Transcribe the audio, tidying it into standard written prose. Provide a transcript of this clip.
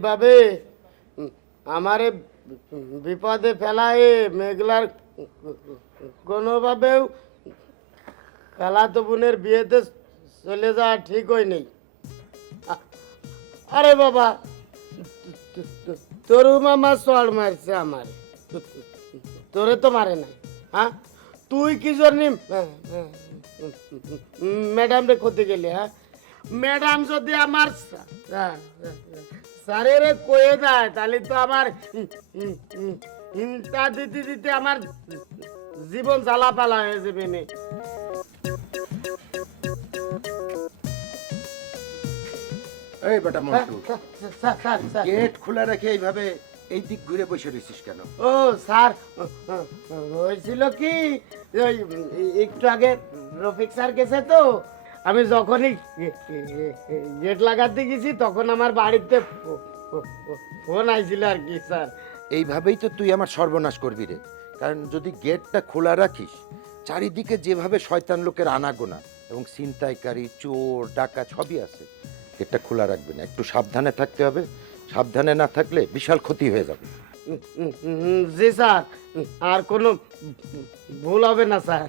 এইভাবে আমারে বিপদে ফেলায় মেঘলার কোনোভাবেও খালাতো বোনের বিয়েতে চলে যাওয়া ঠিক হয় নেই। আরে বাবা, তোর মামা চড় মারছে আমার, তোরে তো মারে নাই। হ্যাঁ, তুই কি জন্য ম্যাডাম রে ক্ষতি গেলি? হ্যাঁ, ম্যাডাম যদি আমার স্যারের কয়ে দেয় তাহলে তো আমার হিংসা দিতে দিতে আমার জীবন জ্বালাপালা হয়ে যাবে নে। এই বেটা Montu, sir sir sir gate খোলা রেখে এইভাবে এই দিক ঘুরে বসে রয়েছিস কেন? ও স্যার, হয়েছিল কি ওই একটু আগে রফিক স্যার গেছে তো, আমি যখনই গেট লাগাতে গেছি তখন আমার বাড়িতে ফোন আইছিল আর কি স্যার। এইভাবেই তো তুই আমার সর্বনাশ করবি রে। কারণ যদি গেটটা খোলা রাখিস, চারিদিকে যেভাবে শয়তান লোকের আনাগোনা এবং ছিনতাইকারী, চোর, ডাকাত সবই আছে। গেটটা খোলা রাখবি না, একটু সাবধানে থাকতে হবে। সাবধানে না থাকলে বিশাল ক্ষতি হয়ে যাবে। জি স্যার, আর কোনো ভুল হবে না স্যার।